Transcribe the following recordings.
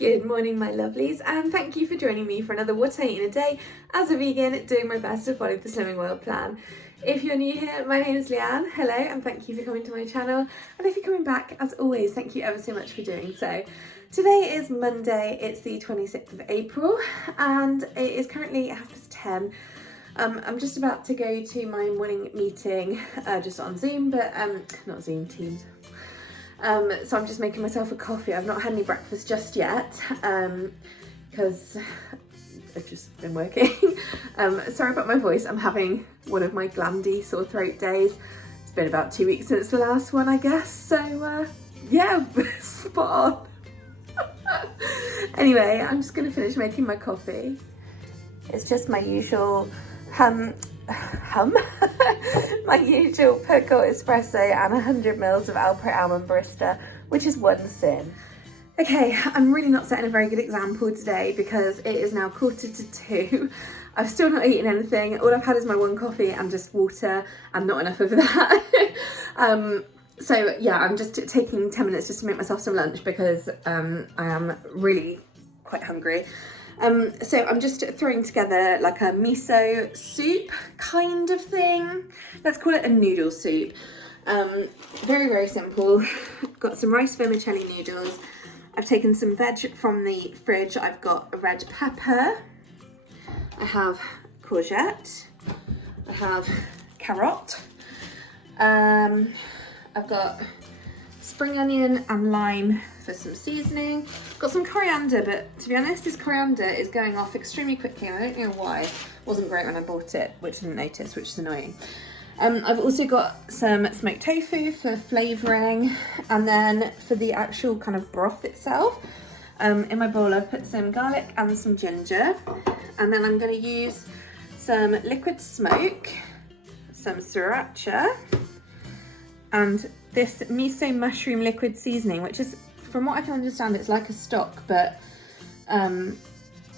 Good morning, my lovelies, and thank you for joining me for another What I Eat in a Day as a vegan, doing my best to follow the Slimming World plan. If you're new here, my name is Leanne. Hello, and thank you for coming to my channel. And if you're coming back, as always, thank you ever so much for doing so. Today is Monday, it's the 26th of April, and it is currently 10:30. I'm just about to go to my morning meeting, just on Zoom, but not Zoom, Teams. So I'm just making myself a coffee. I've not had any breakfast just yet, because I've just been working. Sorry about my voice. I'm having one of my glandy sore throat days. It's been about 2 weeks since the last one, I guess. So yeah, spot on. Anyway, I'm just gonna finish making my coffee. It's just my usual my usual Percol espresso and 100 ml of Alpro Almond Barista, which is one sin. Okay, I'm really not setting a very good example today because it is now 1:45. I've still not eaten anything. All I've had is my one coffee and just water, and not enough of that. So yeah, I'm just taking 10 minutes just to make myself some lunch because I am really quite hungry. So I'm just throwing together like a miso soup kind of thing. Let's call it a noodle soup. Very, very simple. Got some rice vermicelli noodles. I've taken some veg from the fridge. I've got a red pepper. I have courgette. I have carrot. I've got spring onion and lime for some seasoning. Got some coriander, but to be honest, this coriander is going off extremely quickly and I don't know why. It wasn't great when I bought it, which I didn't notice, which is annoying. I've also got some smoked tofu for flavouring, and then for the actual kind of broth itself, in my bowl I've put some garlic and some ginger, and then I'm going to use some liquid smoke, some sriracha, and this miso mushroom liquid seasoning, which is, from what I can understand, it's like a stock, but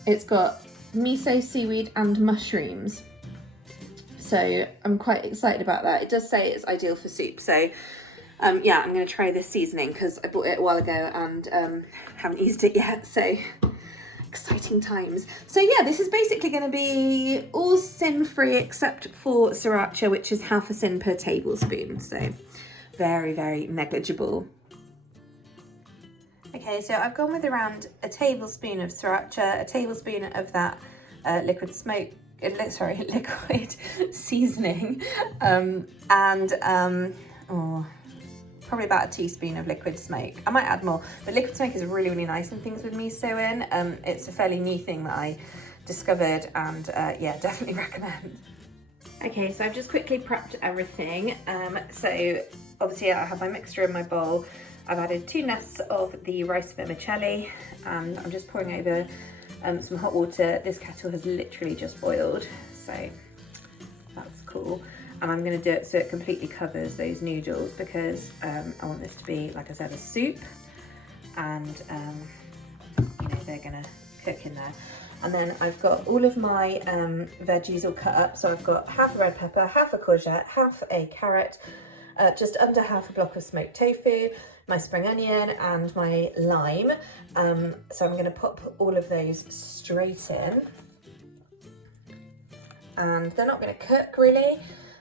it's got miso, seaweed and mushrooms. So I'm quite excited about that. It does say it's ideal for soup. So yeah, I'm going to try this seasoning because I bought it a while ago and haven't used it yet. So exciting times. So yeah, this is basically going to be all sin-free except for sriracha, which is half a sin per tablespoon. So very, very negligible. Okay, so I've gone with around a tablespoon of sriracha, a tablespoon of that liquid seasoning, and probably about a teaspoon of liquid smoke. I might add more, but liquid smoke is really, really nice in things with miso in. It's a fairly new thing that I discovered, and yeah, definitely recommend. Okay, so I've just quickly prepped everything. So obviously I have my mixture in my bowl. I've added 2 nests of the rice vermicelli, and I'm just pouring over some hot water. This kettle has literally just boiled, so that's cool. And I'm going to do it so it completely covers those noodles because I want this to be, like I said, a soup, and you know, they're going to cook in there. And then I've got all of my veggies all cut up. So I've got half a red pepper, half a courgette, half a carrot, just under half a block of smoked tofu, my spring onion and my lime. So I'm going to pop all of those straight in. And they're not going to cook really.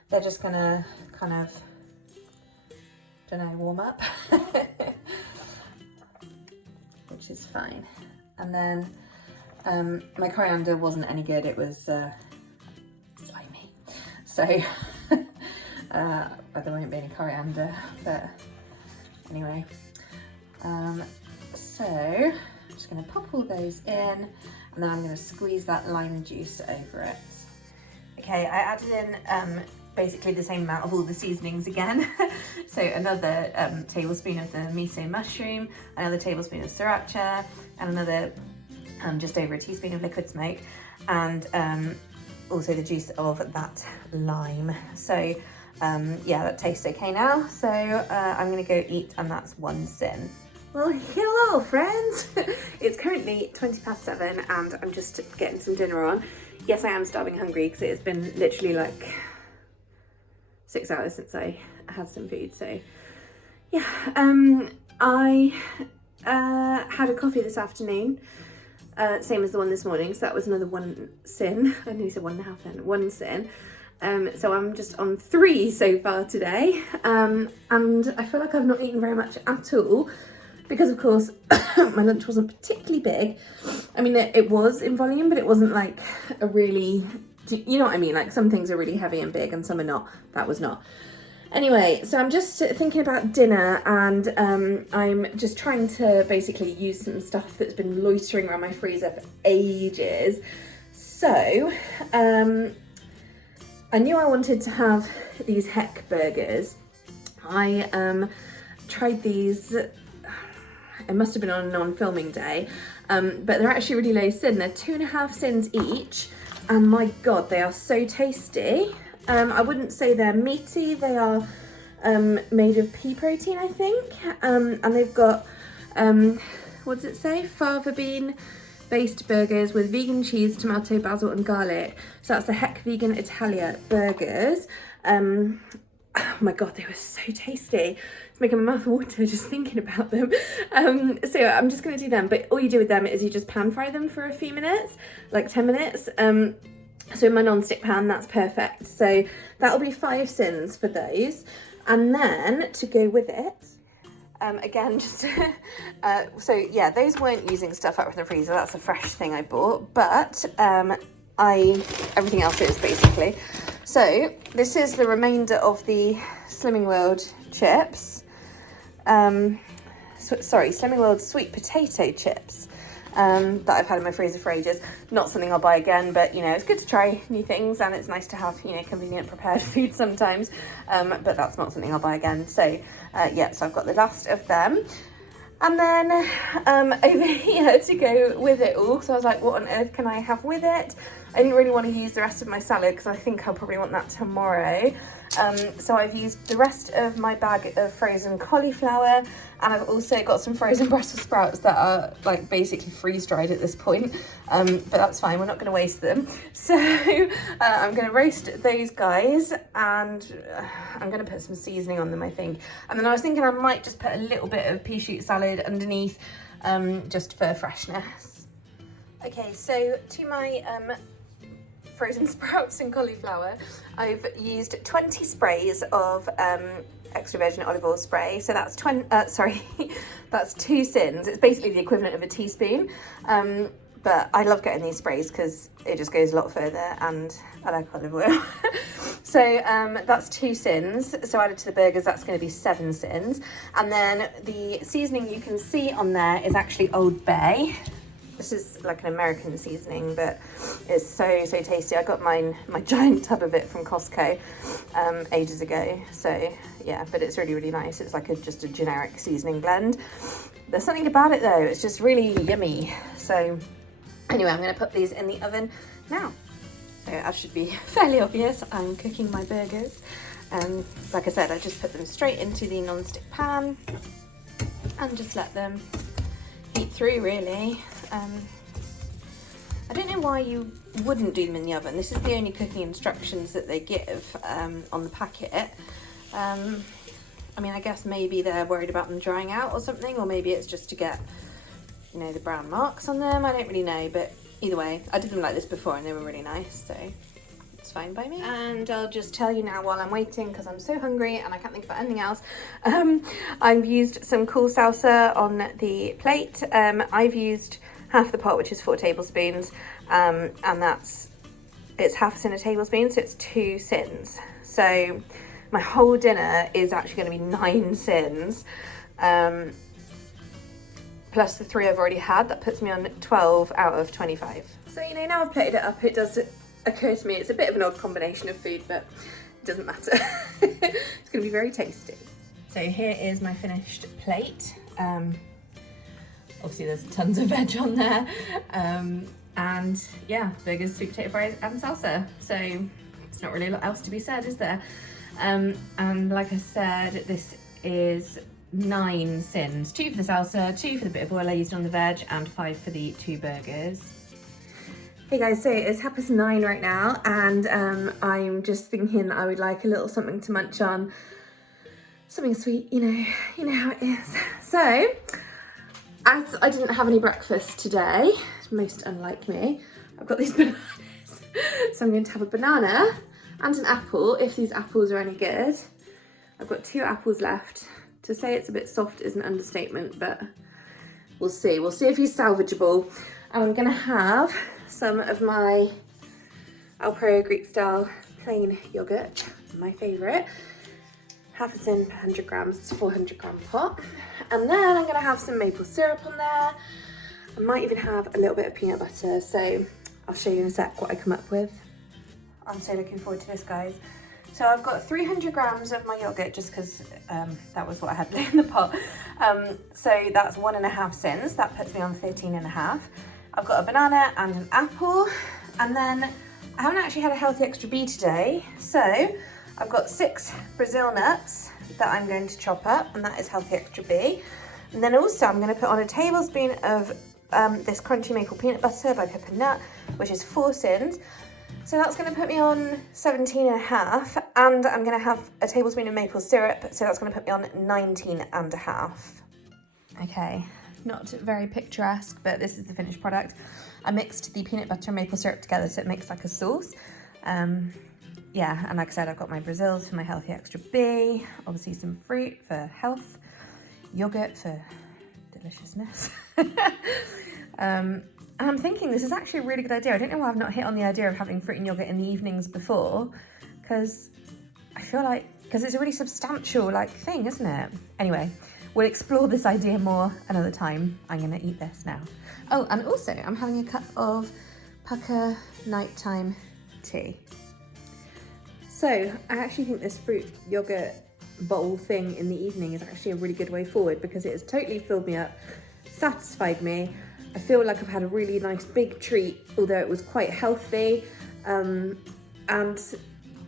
They're just going to kind of, don't know, warm up, which is fine. And then my coriander wasn't any good, it was slimy, so there won't be any coriander, but anyway, so I'm just going to pop all those in, and then I'm going to squeeze that lime juice over it. Okay, I added in basically the same amount of all the seasonings again. So another tablespoon of the miso mushroom, another tablespoon of sriracha, and another just over a teaspoon of liquid smoke, and also the juice of that lime. So yeah, that tastes okay now. So I'm gonna go eat, and that's one sin. Well, hello friends. It's currently 7:20 and I'm just getting some dinner on. Yes, I am starving hungry because it has been literally like 6 hours since I had some food. So yeah, I had a coffee this afternoon, same as the one this morning, so that was another 1 sin. I nearly said 1.5 then, 1 sin. So I'm just on 3 so far today, and I feel like I've not eaten very much at all, because of course my lunch wasn't particularly big. I mean, it was in volume, but it wasn't like a really, you know what I mean? Like some things are really heavy and big and some are not. That was not. Anyway, so I'm just thinking about dinner, and I'm just trying to basically use some stuff that's been loitering around my freezer for ages. So, I knew I wanted to have these Heck burgers. I tried these, it must have been on a non-filming day, but they're actually really low sin. They're 2.5 sins each, and my God, they are so tasty. I wouldn't say they're meaty, they are made of pea protein, I think, and they've got, what does it say? Fava bean based burgers with vegan cheese, tomato, basil and garlic. So that's the Heck Vegan Italia burgers. Oh my God, they were so tasty. It's making my mouth water just thinking about them. So I'm just going to do them, but all you do with them is you just pan fry them for a few minutes, like 10 minutes. So in my non-stick pan, that's perfect. So that'll be 5 sins for those. And then to go with it, again, just, so yeah, those weren't using stuff up from the freezer. That's a fresh thing I bought, but everything else is basically. So this is the remainder of the Slimming World chips. Slimming World sweet potato chips. That I've had in my freezer for ages. Not something I'll buy again, but you know, it's good to try new things, and it's nice to have, you know, convenient prepared food sometimes, but that's not something I'll buy again. So yeah, so I've got the last of them, and then over here to go with it all, so I was like, what on earth can I have with it? I didn't really want to use the rest of my salad because I think I'll probably want that tomorrow. So I've used the rest of my bag of frozen cauliflower, and I've also got some frozen Brussels sprouts that are like basically freeze dried at this point, but that's fine, we're not going to waste them. So I'm going to roast those guys, and I'm going to put some seasoning on them, I think. And then I was thinking I might just put a little bit of pea shoot salad underneath, just for freshness. Okay, so to my frozen sprouts and cauliflower, I've used 20 sprays of extra virgin olive oil spray. So that's that's 2 sins. It's basically the equivalent of a teaspoon. But I love getting these sprays because it just goes a lot further, and I like olive oil. So that's 2 sins. So added to the burgers, that's going to be 7 sins. And then the seasoning you can see on there is actually Old Bay. This is like an American seasoning, but it's so tasty. I got my giant tub of it from Costco ages ago. So yeah, but it's really nice. It's like just a generic seasoning blend. There's something about it though, it's just really yummy. So anyway, I'm going to put these in the oven now. So as should be fairly obvious, I'm cooking my burgers. Like I said, I just put them straight into the non-stick pan and just let them heat through, really. I don't know why you wouldn't do them in the oven. This is the only cooking instructions that they give on the packet. I mean, I guess maybe they're worried about them drying out or something, or maybe it's just to get, you know, the brown marks on them. I don't really know, but either way, I did them like this before and they were really nice, so it's fine by me. And I'll just tell you now while I'm waiting, because I'm so hungry and I can't think about anything else. I've used some cool salsa on the plate. I've used half the pot, which is 4 tablespoons, and it's half a sin a tablespoon, so it's 2 sins. So my whole dinner is actually going to be 9 sins, plus the 3 I've already had. That puts me on 12 out of 25. So, you know, now I've plated it up, it does occur to me it's a bit of an odd combination of food, but it doesn't matter. It's going to be very tasty. So here is my finished plate. Obviously there's tons of veg on there, and yeah, burgers, sweet potato fries and salsa. So it's not really a lot else to be said, is there? And like I said, this is 9 sins, 2 for the salsa, 2 for the bit of oil I used on the veg, and 5 for the 2 burgers. Hey guys, so it's 9:30 right now, and I'm just thinking I would like a little something to munch on, something sweet, you know how it is. So As I didn't have any breakfast today, most unlike me, I've got these bananas. So I'm going to have a banana and an apple, if these apples are any good. I've got 2 apples left. To say it's a bit soft is an understatement, but we'll see. We'll see if he's salvageable. And I'm going to have some of my Alpro Greek style plain yogurt, my favourite. Half a tin per 100 grams, it's a 400 gram pot. And then I'm going to have some maple syrup on there. I might even have a little bit of peanut butter, so I'll show you in a sec what I come up with. I'm so looking forward to this, guys. So I've got 300 grams of my yogurt, just because that was what I had in the pot. So that's 1.5 syns, that puts me on 13.5. I've got a banana and an apple, and then I haven't actually had a healthy extra B today, so I've got 6 Brazil nuts that I'm going to chop up, and that is healthy extra B. And then also I'm going to put on a tablespoon of this crunchy maple peanut butter by Pip and Nut, which is 4 syns. So that's going to put me on 17.5, and I'm going to have a tablespoon of maple syrup, so that's going to put me on 19.5. Okay, not very picturesque, but this is the finished product. I mixed the peanut butter and maple syrup together so it makes like a sauce. Yeah, and like I said, I've got my Brazils for my healthy extra B, obviously some fruit for health, yogurt for deliciousness. And I'm thinking this is actually a really good idea. I don't know why I've not hit on the idea of having fruit and yogurt in the evenings before, because I feel like, because it's a really substantial like thing, isn't it? Anyway, we'll explore this idea more another time. I'm gonna eat this now. Oh, and also I'm having a cup of Pucker nighttime tea. So I actually think this fruit yogurt bowl thing in the evening is actually a really good way forward, because it has totally filled me up, satisfied me. I feel like I've had a really nice big treat, although it was quite healthy. And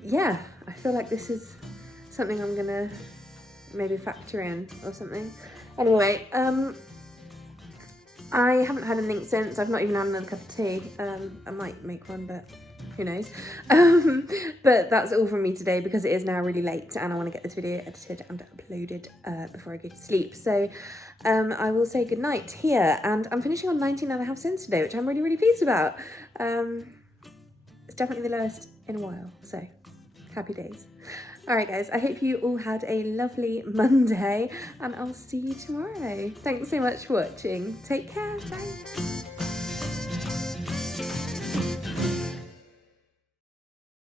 yeah, I feel like this is something I'm gonna maybe factor in or something. Anyway, I haven't had anything since. I've not even had another cup of tea. I might make one, but who knows. But that's all from me today, because it is now really late and I want to get this video edited and uploaded before I go to sleep. So I will say goodnight here, and I'm finishing on 19.5 syns today, which I'm really, really pleased about. It's definitely the lowest in a while, so happy days. All right, guys, I hope you all had a lovely Monday, and I'll see you tomorrow. Thanks so much for watching. Take care. Bye.